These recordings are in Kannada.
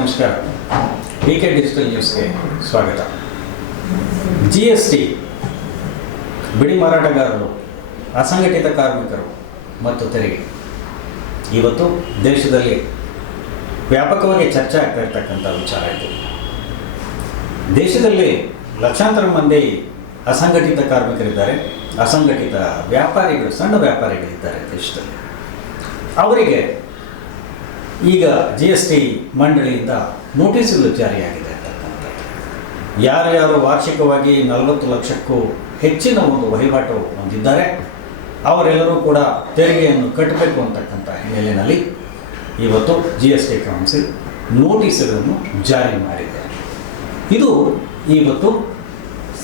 ನಮಸ್ಕಾರ. ಡಿ ಕೆ ಡಿಜಿಟಲ್ ನ್ಯೂಸ್ಗೆ ಸ್ವಾಗತ. ಜಿ ಎಸ್ ಟಿ ಬಿಡಿ ಮಾರಾಟಗಾರರು, ಅಸಂಘಟಿತ ಕಾರ್ಮಿಕರು ಮತ್ತು ತೆರಿಗೆ. ಇವತ್ತು ದೇಶದಲ್ಲಿ ವ್ಯಾಪಕವಾಗಿ ಚರ್ಚೆ ಆಗ್ತಾ ಇರ್ತಕ್ಕಂಥ ವಿಚಾರ ಇದು. ದೇಶದಲ್ಲಿ ಲಕ್ಷಾಂತರ ಮಂದಿ ಅಸಂಘಟಿತ ಕಾರ್ಮಿಕರಿದ್ದಾರೆ, ಅಸಂಘಟಿತ ವ್ಯಾಪಾರಿಗಳು, ಸಣ್ಣ ವ್ಯಾಪಾರಿಗಳಿದ್ದಾರೆ ದೇಶದಲ್ಲಿ. ಅವರಿಗೆ ಈಗ ಜಿ ಎಸ್ ಟಿ ಮಂಡಳಿಯಿಂದ ನೋಟಿಸ್ಗಳು ಜಾರಿಯಾಗಿದೆ ಯಾರ್ಯಾರು ವಾರ್ಷಿಕವಾಗಿ ನಲವತ್ತು ಲಕ್ಷಕ್ಕೂ ಹೆಚ್ಚಿನ ಒಂದು ವಹಿವಾಟು ಹೊಂದಿದ್ದಾರೆ, ಅವರೆಲ್ಲರೂ ಕೂಡ ತೆರಿಗೆಯನ್ನು ಕಟ್ಟಬೇಕು ಅಂತಕ್ಕಂಥ ಹಿನ್ನೆಲೆಯಲ್ಲಿ ಇವತ್ತು ಜಿ ಎಸ್ ಟಿ ಕೌನ್ಸಿಲ್ ನೋಟಿಸ್ಗಳನ್ನು ಜಾರಿ ಮಾಡಿದೆ ಇದು ಇವತ್ತು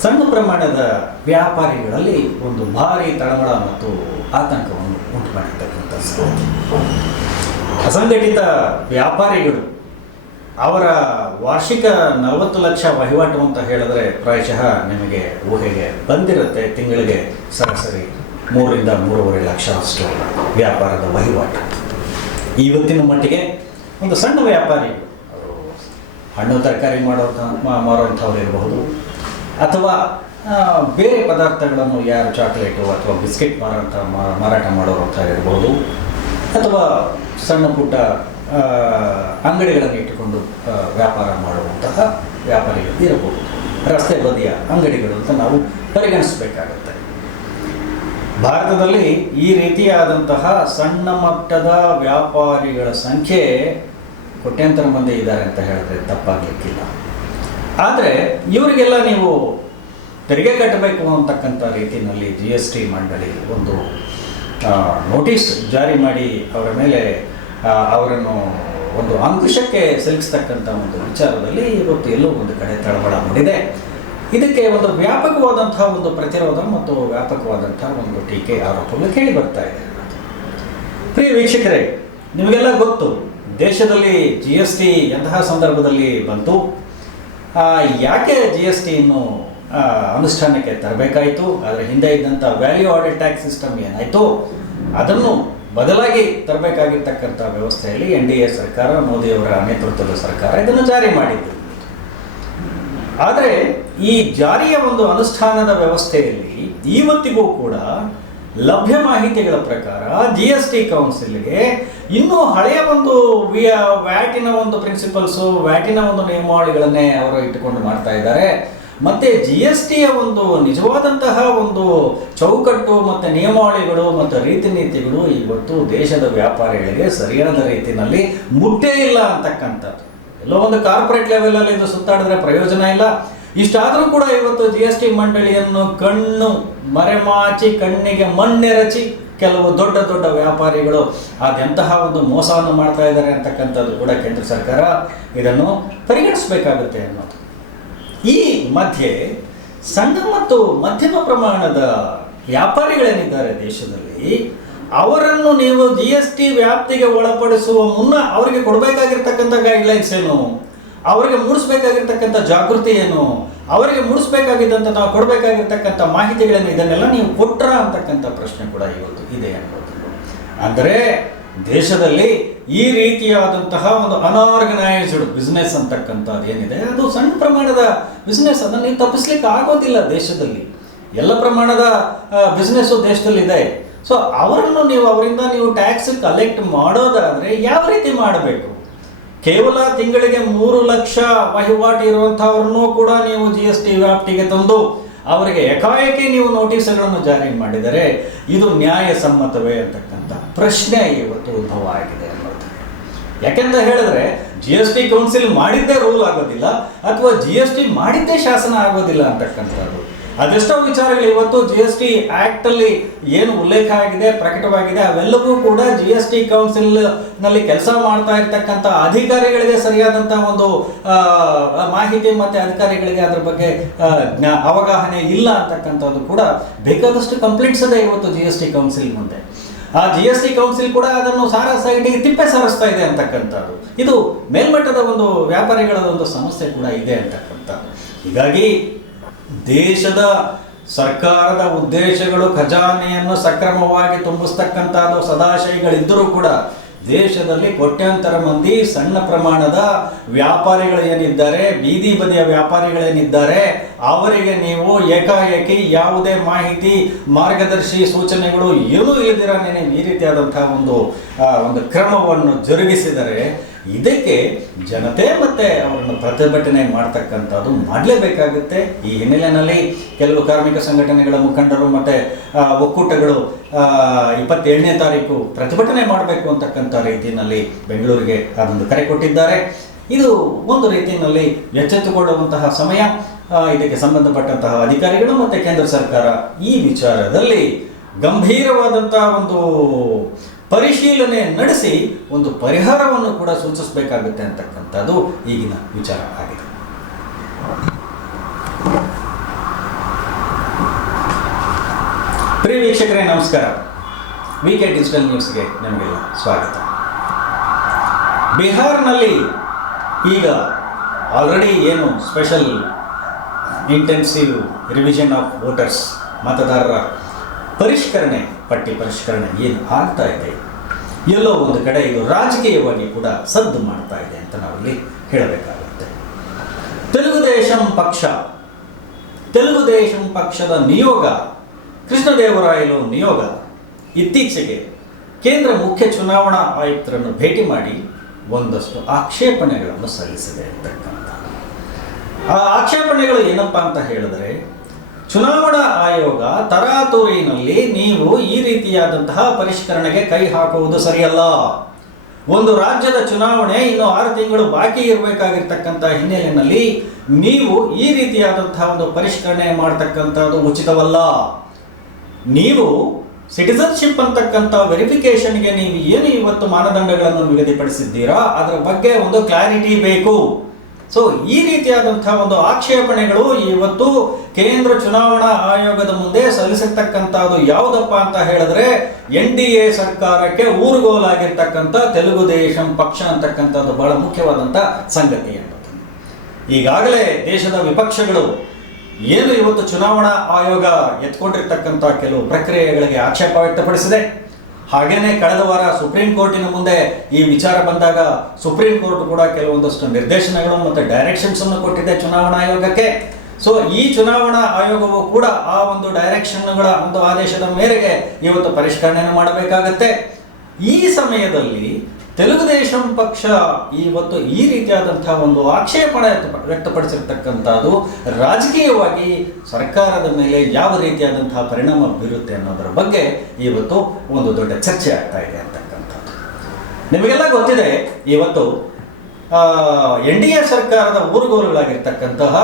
ಸಣ್ಣ ಪ್ರಮಾಣದ ವ್ಯಾಪಾರಿಗಳಲ್ಲಿ ಒಂದು ಭಾರಿ ತಳಮಳ ಮತ್ತು ಆತಂಕವನ್ನು ಉಂಟು ಮಾಡಿರ್ತಕ್ಕಂಥ. ಅಸಂಘಟಿತ ವ್ಯಾಪಾರಿಗಳು ಅವರ ವಾರ್ಷಿಕ ನಲವತ್ತು ಲಕ್ಷ ವಹಿವಾಟು ಅಂತ ಹೇಳಿದ್ರೆ ಪ್ರಾಯಶಃ ನಿಮಗೆ ಊಹೆಗೆ ಬಂದಿರುತ್ತೆ, ತಿಂಗಳಿಗೆ ಸರಾಸರಿ ಮೂರರಿಂದ ಮೂರುವರೆ ಲಕ್ಷ ಅಷ್ಟು ವ್ಯಾಪಾರದ ವಹಿವಾಟು. ಇವತ್ತಿನ ಮಟ್ಟಿಗೆ ಒಂದು ಸಣ್ಣ ವ್ಯಾಪಾರಿ, ಅವರು ಹಣ್ಣು ತರಕಾರಿ ಮಾಡೋಂಥ ಮಾ- ಮಾರುವಂಥವ್ರು ಇರಬಹುದು. ಅಥವಾ ಬೇರೆ ಪದಾರ್ಥಗಳನ್ನು ಯಾರು ಚಾಕ್ಲೇಟು ಅಥವಾ ಬಿಸ್ಕೆಟ್ ಮಾರಾಟ ಮಾರಾಟ ಮಾಡೋರು ಅಂತ ಇರ್ಬೋದು ಅಥವಾ ಸಣ್ಣ ಪುಟ್ಟ ಅಂಗಡಿಗಳನ್ನು ಇಟ್ಟುಕೊಂಡು ವ್ಯಾಪಾರ ಮಾಡುವಂತಹ ವ್ಯಾಪಾರಿಗಳು ಇರಬಹುದು. ರಸ್ತೆ ಬದಿಯ ಅಂಗಡಿಗಳು ಅಂತ ನಾವು ಪರಿಗಣಿಸಬೇಕಾಗುತ್ತೆ. ಭಾರತದಲ್ಲಿ ಈ ರೀತಿಯಾದಂತಹ ಸಣ್ಣ ಮಟ್ಟದ ವ್ಯಾಪಾರಿಗಳ ಸಂಖ್ಯೆ ಕೋಟ್ಯಂತರ ಮಂದಿ ಇದ್ದಾರೆ ಅಂತ ಹೇಳಿದ್ರೆ ತಪ್ಪಾಗಲಿಕ್ಕಿಲ್ಲ. ಆದರೆ ಇವರಿಗೆಲ್ಲ ನೀವು ತೆರಿಗೆ ಕಟ್ಟಬೇಕು ಅಂತಕ್ಕಂಥ ರೀತಿಯಲ್ಲಿ ಜಿ ಎಸ್ ಟಿ ಮಂಡಳಿ ಒಂದು ನೋಟಿಸ್ ಜಾರಿ ಮಾಡಿ ಅವರ ಮೇಲೆ ಅವರನ್ನು ಒಂದು ಅಂಕುಶಕ್ಕೆ ಸಿಲುಕಿಸ್ತಕ್ಕಂಥ ಒಂದು ವಿಚಾರದಲ್ಲಿ ಇವತ್ತು ಎಲ್ಲೋ ಒಂದು ಕಡೆ ತಳಮಳ ಮೂಡಿದೆ. ಇದಕ್ಕೆ ಒಂದು ವ್ಯಾಪಕವಾದಂತಹ ಒಂದು ಪ್ರತಿರೋಧ ಮತ್ತು ವ್ಯಾಪಕವಾದಂತಹ ಒಂದು ಟೀಕೆ ಆರೋಪಗಳು ಕೇಳಿ ಬರ್ತಾ ಇದೆ. ಪ್ರಿಯ ವೀಕ್ಷಕರೇ, ನಿಮಗೆಲ್ಲ ಗೊತ್ತು, ದೇಶದಲ್ಲಿ ಜಿ ಎಸ್ ಟಿ ಎಂತಹ ಸಂದರ್ಭದಲ್ಲಿ ಬಂತು. ಯಾಕೆ ಜಿ ಎಸ್ ಟಿಯನ್ನು ಅನುಷ್ಠಾನಕ್ಕೆ ತರಬೇಕಾಯಿತು. ಅದರ ಹಿಂದೆ ಇದ್ದಂಥ ವ್ಯಾಲ್ಯೂ ಆಡಿಟ್ ಟ್ಯಾಕ್ಸ್ ಸಿಸ್ಟಮ್ ಏನಾಯಿತು? ಅದನ್ನು ಬದಲಾಗಿ ತರಬೇಕಾಗಿರ್ತಕ್ಕಂಥ ವ್ಯವಸ್ಥೆಯಲ್ಲಿ ಎನ್ ಡಿ ಎ ಸರ್ಕಾರ, ಮೋದಿಯವರ ನೇತೃತ್ವದ ಸರ್ಕಾರ ಇದನ್ನು ಜಾರಿ ಮಾಡಿತ್ತು ಆದರೆ ಈ ಜಾರಿಯ ಒಂದು ಅನುಷ್ಠಾನದ ವ್ಯವಸ್ಥೆಯಲ್ಲಿ ಇವತ್ತಿಗೂ ಕೂಡ ಲಭ್ಯ ಮಾಹಿತಿಗಳ ಪ್ರಕಾರ ಜಿ ಎಸ್ ಟಿ ಕೌನ್ಸಿಲ್ಗೆ ಇನ್ನೂ ಹಳೆಯ ಒಂದು ವಿಯ, ವ್ಯಾಟಿನ ಒಂದು ಪ್ರಿನ್ಸಿಪಲ್ಸು ವ್ಯಾಟಿನ ಒಂದು ನಿಯಮಾವಳಿಗಳನ್ನೇ ಅವರು ಇಟ್ಟುಕೊಂಡು ಮಾಡ್ತಾ ಇದ್ದಾರೆ. ಮತ್ತೆ ಜಿ ಎಸ್ ಟಿಯ ಒಂದು ನಿಜವಾದಂತಹ ಒಂದು ಚೌಕಟ್ಟು ಮತ್ತು ನಿಯಮಾವಳಿಗಳು ಮತ್ತು ರೀತಿ ನೀತಿಗಳು ಇವತ್ತು ದೇಶದ ವ್ಯಾಪಾರಿಗಳಿಗೆ ಸರಿಯಾದ ರೀತಿಯಲ್ಲಿ ಮುಟ್ಟೇ ಇಲ್ಲ ಅಂತಕ್ಕಂಥದ್ದು. ಎಲ್ಲೋ ಒಂದು ಕಾರ್ಪೊರೇಟ್ ಲೆವೆಲಲ್ಲಿ ಇದು ಸುತ್ತಾಡಿದ್ರೆ ಪ್ರಯೋಜನ ಇಲ್ಲ. ಇಷ್ಟಾದರೂ ಕೂಡ ಇವತ್ತು ಜಿ ಎಸ್ ಟಿ ಮಂಡಳಿಯನ್ನು ಕಣ್ಣು ಮರೆಮಾಚಿ ಕಣ್ಣಿಗೆ ಮಣ್ಣೆರಚಿ ಕೆಲವು ದೊಡ್ಡ ದೊಡ್ಡ ವ್ಯಾಪಾರಿಗಳು ಅದೆಂತಹ ಒಂದು ಮೋಸವನ್ನು ಮಾಡ್ತಾ ಇದ್ದಾರೆ ಅಂತಕ್ಕಂಥದ್ದು ಕೂಡ ಕೇಂದ್ರ ಸರ್ಕಾರ ಇದನ್ನು ಪರಿಗಣಿಸಬೇಕಾಗುತ್ತೆ ಅನ್ನೋದು. ಈ ಮಧ್ಯೆ ಸಣ್ಣ ಮತ್ತು ಮಧ್ಯಮ ಪ್ರಮಾಣದ ವ್ಯಾಪಾರಿಗಳೇನಿದ್ದಾರೆ ದೇಶದಲ್ಲಿ, ಅವರನ್ನು ನೀವು ಜಿ ಎಸ್ ಟಿ ವ್ಯಾಪ್ತಿಗೆ ಒಳಪಡಿಸುವ ಮುನ್ನ ಅವರಿಗೆ ಕೊಡಬೇಕಾಗಿರ್ತಕ್ಕಂಥ ಗೈಡ್ಲೈನ್ಸ್ ಏನು? ಅವರಿಗೆ ಮೂಡಿಸ್ಬೇಕಾಗಿರ್ತಕ್ಕಂಥ ಜಾಗೃತಿ ಏನು? ಅವರಿಗೆ ಮೂಡಿಸ್ಬೇಕಾಗಿದ್ದಂಥ ನಾವು ಕೊಡಬೇಕಾಗಿರ್ತಕ್ಕಂಥ ಮಾಹಿತಿಗಳೇನು? ಇದನ್ನೆಲ್ಲ ನೀವು ಕೊಟ್ರ ಅಂತಕ್ಕಂಥ ಪ್ರಶ್ನೆ ಕೂಡ ಇವತ್ತು ಇದೆ ಅನ್ನೋದು. ಅಂದರೆ ದೇಶದಲ್ಲಿ ಈ ರೀತಿಯಾದಂತಹ ಒಂದು ಅನಾರ್ಗನೈಸ್ಡ್ ಬಿಸ್ನೆಸ್ ಅಂತಕ್ಕಂಥದ್ದು ಏನಿದೆ, ಅದು ಸಣ್ಣ ಪ್ರಮಾಣದ ಬಿಸ್ನೆಸ್ ಅದನ್ನು ನೀವು ತಪ್ಪಿಸ್ಲಿಕ್ಕೆ ಆಗೋದಿಲ್ಲ ದೇಶದಲ್ಲಿ. ಎಲ್ಲ ಪ್ರಮಾಣದ ಬಿಸ್ನೆಸ್ಸು ದೇಶದಲ್ಲಿದೆ. ಸೊ ಅವರನ್ನು ನೀವು, ಅವರಿಂದ ನೀವು ಟ್ಯಾಕ್ಸ್ ಕಲೆಕ್ಟ್ ಮಾಡೋದಾದರೆ ಯಾವ ರೀತಿ ಮಾಡಬೇಕು? ಕೇವಲ ತಿಂಗಳಿಗೆ ಮೂರು ಲಕ್ಷ ವಹಿವಾಟು ಇರುವಂಥವ್ರನ್ನೂ ಕೂಡ ನೀವು ಜಿ ಎಸ್ ಟಿ ವ್ಯಾಪ್ತಿಗೆ ತಂದು ಅವರಿಗೆ ಏಕಾಏಕಿ ನೀವು ನೋಟಿಸ್ಗಳನ್ನು ಜಾರಿ ಮಾಡಿದರೆ ಇದು ನ್ಯಾಯಸಮ್ಮತವೇ ಅಂತಕ್ಕಂಥ ಪ್ರಶ್ನೆ ಇವತ್ತು ಉದ್ಭವ ಆಗಿದೆ ಅನ್ನೋದು ಯಾಕೆಂತ ಹೇಳಿದ್ರೆ ಜಿ ಎಸ್ ಟಿ ಕೌನ್ಸಿಲ್ ಮಾಡಿದ್ದೇ ರೂಲ್ ಆಗೋದಿಲ್ಲ, ಅಥವಾ ಜಿ ಎಸ್ ಟಿ ಮಾಡಿದ್ದೇ ಶಾಸನ ಆಗೋದಿಲ್ಲ ಅಂತಕ್ಕಂಥದ್ದು. ಅದೆಷ್ಟೋ ವಿಚಾರಗಳು ಇವತ್ತು ಜಿ ಎಸ್ ಟಿ ಆಕ್ಟ್ ಅಲ್ಲಿ ಏನು ಉಲ್ಲೇಖ ಆಗಿದೆ, ಪ್ರಕಟವಾಗಿದೆ, ಅವೆಲ್ಲವೂ ಕೂಡ ಜಿ ಎಸ್ ಟಿ ಕೌನ್ಸಿಲ್ನಲ್ಲಿ ಕೆಲಸ ಮಾಡ್ತಾ ಇರ್ತಕ್ಕಂಥ ಅಧಿಕಾರಿಗಳಿಗೆ ಸರಿಯಾದಂತ ಒಂದು ಮಾಹಿತಿ ಮತ್ತೆ ಅಧಿಕಾರಿಗಳಿಗೆ ಅದ್ರ ಬಗ್ಗೆ ಅವಗಾಹನೆ ಇಲ್ಲ ಅಂತಕ್ಕಂಥದ್ದು ಕೂಡ ಬೇಕಾದಷ್ಟು ಕಂಪ್ಲೇಂಟ್ಸ್ ಇದೆ ಇವತ್ತು ಜಿ ಎಸ್ ಟಿ ಕೌನ್ಸಿಲ್ ಮುಂದೆ. ಆ ಜಿ ಎಸ್ ಟಿ ಕೌನ್ಸಿಲ್ ಕೂಡ ಅದನ್ನು ಸಾರ ಸೈಟಿಗೆ ತಿಪ್ಪೆ ಸಾರಿಸ್ತಾ ಇದೆ ಅಂತಕ್ಕಂಥದ್ದು. ಇದು ಮೇಲ್ಮಟ್ಟದ ಒಂದು ವ್ಯಾಪಾರಿಗಳ ಒಂದು ಸಮಸ್ಯೆ ಕೂಡ ಇದೆ ಅಂತಕ್ಕಂಥದ್ದು. ಹೀಗಾಗಿ ದೇಶದ ಸರ್ಕಾರದ ಉದ್ದೇಶಗಳು ಖಜಾನೆಯನ್ನು ಸಕ್ರಮವಾಗಿ ತುಂಬಿಸ್ತಕ್ಕಂಥದ್ದು ಸದಾಶಯಗಳಿದ್ದರೂ ಕೂಡ ದೇಶದಲ್ಲಿ ಕೋಟ್ಯಾಂತರ ಮಂದಿ ಸಣ್ಣ ಪ್ರಮಾಣದ ವ್ಯಾಪಾರಿಗಳು ಏನಿದ್ದಾರೆ ಬೀದಿ ಬದಿಯ ವ್ಯಾಪಾರಿಗಳೇನಿದ್ದಾರೆ, ಅವರಿಗೆ ನೀವು ಏಕಾಏಕಿ ಯಾವುದೇ ಮಾಹಿತಿ, ಮಾರ್ಗದರ್ಶಿ ಸೂಚನೆಗಳು ಏನೂ ಇಲ್ದಿರ ನೀವು ಈ ರೀತಿಯಾದಂತಹ ಒಂದು ಒಂದು ಕ್ರಮವನ್ನು ಜರುಗಿಸಿದರೆ ಇದಕ್ಕೆ ಜನತೆ ಮತ್ತೆ ಅವರನ್ನು ಪ್ರತಿಭಟನೆ ಮಾಡ್ತಕ್ಕಂಥದ್ದು ಮಾಡಲೇಬೇಕಾಗುತ್ತೆ. ಈ ಹಿನ್ನೆಲೆಯಲ್ಲಿ ಕೆಲವು ಕಾರ್ಮಿಕ ಸಂಘಟನೆಗಳ ಮುಖಂಡರು ಮತ್ತೆ ಒಕ್ಕೂಟಗಳು ಇಪ್ಪತ್ತೇಳನೇ ತಾರೀಕು ಪ್ರತಿಭಟನೆ ಮಾಡಬೇಕು ಅಂತಕ್ಕಂಥ ರೀತಿಯಲ್ಲಿ ಬೆಂಗಳೂರಿಗೆ ಅದೊಂದು ಕರೆ ಕೊಟ್ಟಿದ್ದಾರೆ. ಇದು ಒಂದು ರೀತಿಯಲ್ಲಿ ಎಚ್ಚೆತ್ತುಕೊಳ್ಳುವಂತಹ ಸಮಯ. ಇದಕ್ಕೆ ಸಂಬಂಧಪಟ್ಟಂತಹ ಅಧಿಕಾರಿಗಳು ಮತ್ತು ಕೇಂದ್ರ ಸರ್ಕಾರ ಈ ವಿಚಾರದಲ್ಲಿ ಗಂಭೀರವಾದಂತಹ ಒಂದು ಪರಿಶೀಲನೆ ನಡೆಸಿ ಒಂದು ಪರಿಹಾರವನ್ನು ಕೂಡ ಸೂಚಿಸಬೇಕಾಗುತ್ತೆ ಅಂತಕ್ಕಂಥದ್ದು ಈಗಿನ ವಿಚಾರ ಆಗಿದೆ. ಪ್ರಿಯ ವೀಕ್ಷಕರೇ, ನಮಸ್ಕಾರ. ವಿಕೆ ಡಿಜಿಟಲ್ ನ್ಯೂಸ್ಗೆ ನಿಮಗೆಲ್ಲ ಸ್ವಾಗತ. ಬಿಹಾರ್ನಲ್ಲಿ ಈಗ ಆಲ್ರೆಡಿ ಏನು special intensive revision of voters ಮತದಾರರ ಪರಿಷ್ಕರಣೆ ಪಟ್ಟಿ ಪರಿಷ್ಕರಣೆ ಏನು ಆಗ್ತಾ ಇದೆ? ಎಲ್ಲೋ ಒಂದು ಕಡೆ ಇದು ರಾಜಕೀಯವಾಗಿ ಕೂಡ ಸದ್ದು ಮಾಡ್ತಾ ಇದೆ ಅಂತ ನಾವಿಲ್ಲಿ ಹೇಳಬೇಕಾಗುತ್ತೆ. ತೆಲುಗುದೇಶಂ ಪಕ್ಷ. ತೆಲುಗುದೇಶಂ ಪಕ್ಷದ ನಿಯೋಗ, ಕೃಷ್ಣದೇವರಾಯಲು ನಿಯೋಗ. ಇತ್ತೀಚೆಗೆ ಕೇಂದ್ರ ಮುಖ್ಯ ಚುನಾವಣಾ ಆಯುಕ್ತರನ್ನು ಭೇಟಿ ಮಾಡಿ ಒಂದಷ್ಟು ಆಕ್ಷೇಪಣೆಗಳನ್ನು ಸಲ್ಲಿಸಿದೆ ಅಂತಕ್ಕಂಥ. ಆ ಆಕ್ಷೇಪಣೆಗಳು ಏನಪ್ಪಾ ಅಂತ ಹೇಳಿದ್ರೆ ಚುನಾವಣಾ ಆಯೋಗ ತರಾತುರಿನಲ್ಲಿ ನೀವು ಈ ರೀತಿಯಾದಂತಹ ಪರಿಷ್ಕರಣೆಗೆ ಕೈ ಹಾಕುವುದು ಸರಿಯಲ್ಲ. ಒಂದು ರಾಜ್ಯದ ಚುನಾವಣೆ ಇನ್ನು ಆರು ತಿಂಗಳು ಬಾಕಿ ಇರಬೇಕಾಗಿರ್ತಕ್ಕಂಥ ಹಿನ್ನೆಲೆಯಲ್ಲಿ ನೀವು ಈ ರೀತಿಯಾದಂತಹ ಒಂದು ಪರಿಷ್ಕರಣೆ ಮಾಡ್ತಕ್ಕಂಥದ್ದು ಉಚಿತವಲ್ಲ. ನೀವು ಸಿಟಿಸನ್ಶಿಪ್ ಅಂತಕ್ಕಂಥ ವೆರಿಫಿಕೇಶನ್ಗೆ ನೀವು ಏನು ಇವತ್ತು ಮಾನದಂಡಗಳನ್ನು ನಿಗದಿಪಡಿಸಿದ್ದೀರಾ, ಅದರ ಬಗ್ಗೆ ಒಂದು ಕ್ಲಾರಿಟಿ ಬೇಕು. ಸೊ ಈ ರೀತಿಯಾದಂತಹ ಒಂದು ಆಕ್ಷೇಪಣೆಗಳು ಇವತ್ತು ಕೇಂದ್ರ ಚುನಾವಣಾ ಆಯೋಗದ ಮುಂದೆ ಸಲ್ಲಿಸಿರ್ತಕ್ಕಂಥದ್ದು ಯಾವುದಪ್ಪ ಅಂತ ಹೇಳಿದ್ರೆ ಎನ್ ಡಿ ಎ ಸರ್ಕಾರಕ್ಕೆ ಊರುಗೋಲಾಗಿರ್ತಕ್ಕಂಥ ತೆಲುಗು ದೇಶಂ ಪಕ್ಷ ಅಂತಕ್ಕಂಥದ್ದು ಬಹಳ ಮುಖ್ಯವಾದಂಥ ಸಂಗತಿ ಅನ್ನೋದು ಈಗಾಗಲೇ ದೇಶದ ವಿಪಕ್ಷಗಳು ಏನು ಇವತ್ತು ಚುನಾವಣಾ ಆಯೋಗ ಎತ್ಕೊಂಡಿರ್ತಕ್ಕಂಥ ಕೆಲವು ಪ್ರಕ್ರಿಯೆಗಳಿಗೆ ಆಕ್ಷೇಪ ವ್ಯಕ್ತಪಡಿಸಿದೆ. ಹಾಗೇನೆ ಕಳೆದ ವಾರ ಸುಪ್ರೀಂ ಕೋರ್ಟಿನ ಮುಂದೆ ಈ ವಿಚಾರ ಬಂದಾಗ ಸುಪ್ರೀಂ ಕೋರ್ಟ್ ಕೂಡ ಕೆಲವೊಂದಷ್ಟು ನಿರ್ದೇಶನಗಳು ಮತ್ತು ಡೈರೆಕ್ಷನ್ಸ್ ಅನ್ನು ಕೊಟ್ಟಿದೆ ಚುನಾವಣಾ ಆಯೋಗಕ್ಕೆ. ಸೊ ಈ ಚುನಾವಣಾ ಆಯೋಗವು ಕೂಡ ಆ ಒಂದು ಡೈರೆಕ್ಷನ್ಗಳ ಒಂದು ಆದೇಶದ ಮೇರೆಗೆ ಇವತ್ತು ಪರಿಷ್ಕರಣೆಯನ್ನು ಮಾಡಬೇಕಾಗತ್ತೆ. ಈ ಸಮಯದಲ್ಲಿ ತೆಲುಗುದೇಶಂ ಪಕ್ಷ ಇವತ್ತು ಈ ರೀತಿಯಾದಂತಹ ಒಂದು ಆಕ್ಷೇಪಣೆ ವ್ಯಕ್ತ- ವ್ಯಕ್ತಪಡಿಸಿರ್ತಕ್ಕಂಥದ್ದು ರಾಜಕೀಯವಾಗಿ ಸರ್ಕಾರದ ಮೇಲೆ ಯಾವ ರೀತಿಯಾದಂತಹ ಪರಿಣಾಮ ಬೀರುತ್ತೆ ಅನ್ನೋದರ ಬಗ್ಗೆ ಇವತ್ತು ಒಂದು ದೊಡ್ಡ ಚರ್ಚೆ ಆಗ್ತಾ ಇದೆ ಅಂತಕ್ಕಂಥದ್ದು. ನಿಮಗೆಲ್ಲ ಗೊತ್ತಿದೆ ಇವತ್ತು ಎನ್ ಡಿ ಎ ಸರ್ಕಾರದ ಊರುಗೋಲುಗಳಾಗಿರ್ತಕ್ಕಂತಹ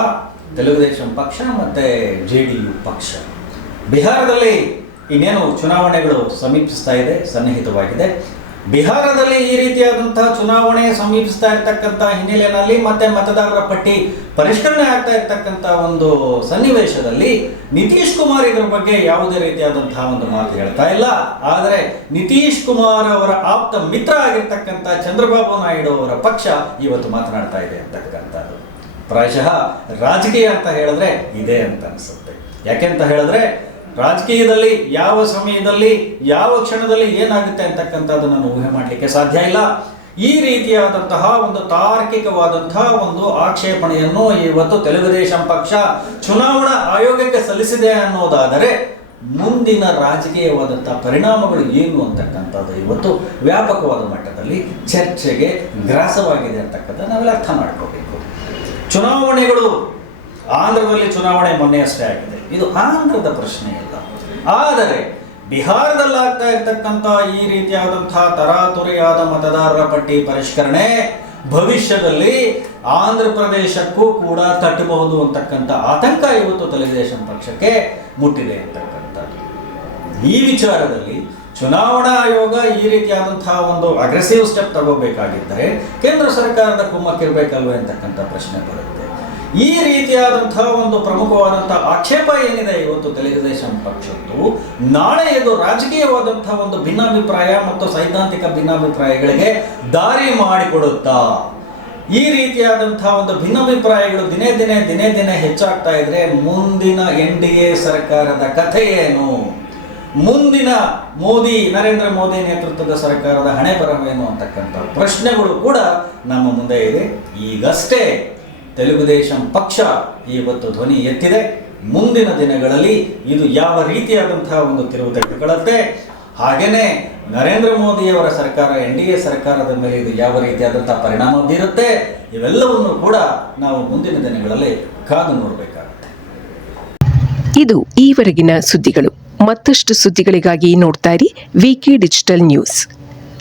ತೆಲುಗುದೇಶಂ ಪಕ್ಷ ಮತ್ತು ಜೆ ಡಿ ಯು ಪಕ್ಷ. ಬಿಹಾರದಲ್ಲಿ ಇನ್ನೇನು ಚುನಾವಣೆಗಳು ಸಮೀಪಿಸ್ತಾ ಇದೆ, ಸನ್ನಿಹಿತವಾಗಿದೆ. ಬಿಹಾರದಲ್ಲಿ ಈ ರೀತಿಯಾದಂತಹ ಚುನಾವಣೆ ಸಮೀಪಿಸ್ತಾ ಇರ್ತಕ್ಕಂಥ ಹಿನ್ನೆಲೆಯಲ್ಲಿ ಮತ್ತೆ ಮತದಾರರ ಪಟ್ಟಿ ಪರಿಷ್ಕರಣೆ ಆಗ್ತಾ ಇರ್ತಕ್ಕಂಥ ಒಂದು ಸನ್ನಿವೇಶದಲ್ಲಿ ನಿತೀಶ್ ಕುಮಾರ್ ಇದರ ಬಗ್ಗೆ ಯಾವುದೇ ರೀತಿಯಾದಂತಹ ಒಂದು ಮಾತು ಹೇಳ್ತಾ ಇಲ್ಲ. ಆದರೆ ನಿತೀಶ್ ಕುಮಾರ್ ಅವರ ಆಪ್ತ ಮಿತ್ರ ಆಗಿರ್ತಕ್ಕಂಥ ಚಂದ್ರಬಾಬು ನಾಯ್ಡು ಅವರ ಪಕ್ಷ ಇವತ್ತು ಮಾತನಾಡ್ತಾ ಇದೆ ಅಂತಕ್ಕಂಥದ್ದು. ಪ್ರಾಯಶಃ ರಾಜಕೀಯ ಅಂತ ಹೇಳಿದ್ರೆ ಇದೆ ಅಂತ ಅನಿಸುತ್ತೆ. ಯಾಕೆಂತ ಹೇಳಿದ್ರೆ ರಾಜಕೀಯದಲ್ಲಿ, ಯಾವ ಸಮಯದಲ್ಲಿ, ಯಾವ ಕ್ಷಣದಲ್ಲಿ ಏನಾಗುತ್ತೆ ಅಂತಕ್ಕಂಥದ್ದನ್ನು ಊಹೆ ಮಾಡಲಿಕ್ಕೆ ಸಾಧ್ಯ ಇಲ್ಲ. ಈ ರೀತಿಯಾದಂತಹ ಒಂದು ತಾರ್ಕಿಕವಾದಂತಹ ಒಂದು ಆಕ್ಷೇಪಣೆಯನ್ನು ಇವತ್ತು ತೆಲುಗುದೇಶಂ ಪಕ್ಷ ಚುನಾವಣಾ ಆಯೋಗಕ್ಕೆ ಸಲ್ಲಿಸಿದೆ ಅನ್ನೋದಾದರೆ ಮುಂದಿನ ರಾಜಕೀಯವಾದಂತಹ ಪರಿಣಾಮಗಳು ಏನು ಅಂತಕ್ಕಂಥದ್ದು ಇವತ್ತು ವ್ಯಾಪಕವಾದ ಮಟ್ಟದಲ್ಲಿ ಚರ್ಚೆಗೆ ಗ್ರಾಸವಾಗಿದೆ ಅಂತಕ್ಕಂಥ ನಾವೆಲ್ಲ ಅರ್ಥ ಮಾಡ್ಕೋಬೇಕು. ಚುನಾವಣೆಗಳು ಆಂಧ್ರದಲ್ಲಿ ಚುನಾವಣೆ ಮೊನ್ನೆ ಅಷ್ಟೇ ಆಗಿದೆ ಇದು ಆಂಧ್ರದ ಪ್ರಶ್ನೆ ಇಲ್ಲ ಆದರೆ, ಬಿಹಾರದಲ್ಲಾಗ್ತಾ ಇರ್ತಕ್ಕಂಥ ಈ ರೀತಿಯಾದಂತಹ ತರಾತುರಿಯಾದ ಮತದಾರರ ಪಟ್ಟಿ ಪರಿಷ್ಕರಣೆ ಭವಿಷ್ಯದಲ್ಲಿ ಆಂಧ್ರ ಪ್ರದೇಶಕ್ಕೂ ಕೂಡ ತಟ್ಟಬಹುದು ಅಂತಕ್ಕಂಥ ಆತಂಕ ಇವತ್ತು ತೆಲುಗುದೇಶಂ ಪಕ್ಷಕ್ಕೆ ಮುಟ್ಟಿದೆ ಅಂತಕ್ಕಂಥದ್ದು ಈ ವಿಚಾರದಲ್ಲಿ ಚುನಾವಣಾ ಆಯೋಗ ಈ ರೀತಿಯಾದಂತಹ ಒಂದು ಅಗ್ರೆಸಿವ್ ಸ್ಟೆಪ್ ತಗೋಬೇಕಾಗಿದ್ದರೆ ಕೇಂದ್ರ ಸರ್ಕಾರದ ಕುಮ್ಮಕ್ಕಿರ್ಬೇಕಲ್ವೇ ಅಂತಕ್ಕಂಥ ಪ್ರಶ್ನೆ ಬರುತ್ತೆ. ಈ ರೀತಿಯಾದಂತಹ ಒಂದು ಪ್ರಮುಖವಾದಂತಹ ಆಕ್ಷೇಪ ಏನಿದೆ ಇವತ್ತು ತೆಲುಗುದೇಶಂ ಪಕ್ಷದ್ದು, ನಾಳೆ ಇದು ರಾಜಕೀಯವಾದಂತಹ ಒಂದು ಭಿನ್ನಾಭಿಪ್ರಾಯ ಮತ್ತು ಸೈದ್ಧಾಂತಿಕ ಭಿನ್ನಾಭಿಪ್ರಾಯಗಳಿಗೆ ದಾರಿ ಮಾಡಿಕೊಡುತ್ತಾ? ಈ ರೀತಿಯಾದಂತಹ ಒಂದು ಭಿನ್ನಾಭಿಪ್ರಾಯಗಳು ದಿನೇ ದಿನೇ ದಿನೇ ದಿನೇ ಹೆಚ್ಚಾಗ್ತಾ ಇದ್ರೆ ಮುಂದಿನ ಎನ್ ಡಿ ಎ ಸರ್ಕಾರದ ಕಥೆ ಏನು? ಮುಂದಿನ ಮೋದಿ, ನರೇಂದ್ರ ಮೋದಿ ನೇತೃತ್ವದ ಸರ್ಕಾರದ ಹಣೆ ಬರವೇನು ಅಂತಕ್ಕಂಥ ಪ್ರಶ್ನೆಗಳು ಕೂಡ ನಮ್ಮ ಮುಂದೆ ಇದೆ. ಈಗಷ್ಟೇ ತೆಲುಗುದೇಶಂ ಪಕ್ಷ ಇವತ್ತು ಧ್ವನಿ ಎತ್ತಿದೆ. ಮುಂದಿನ ದಿನಗಳಲ್ಲಿ ಇದು ಯಾವ ರೀತಿಯಾದಂತಹ ಒಂದು ತಿರುವು ತೆಗೆದುಕೊಳ್ಳುತ್ತೆ ಹಾಗೆಯೇ ನರೇಂದ್ರ ಮೋದಿಯವರ ಸರ್ಕಾರ, ಎನ್ ಡಿ ಎ ಸರ್ಕಾರದ ಮೇಲೆ ಇದು ಯಾವ ರೀತಿಯಾದಂತಹ ಪರಿಣಾಮ ಬೀರುತ್ತೆ, ಇವೆಲ್ಲವನ್ನು ಕೂಡ ನಾವು ಮುಂದಿನ ದಿನಗಳಲ್ಲಿ ಕಾದು ನೋಡಬೇಕಾಗುತ್ತೆ. ಇದು ಈವರೆಗಿನ ಸುದ್ದಿಗಳು. ಮತ್ತಷ್ಟು ಸುದ್ದಿಗಳಿಗಾಗಿ ನೋಡ್ತಾ ಇರಿ ವಿಕೆ ಡಿಜಿಟಲ್ ನ್ಯೂಸ್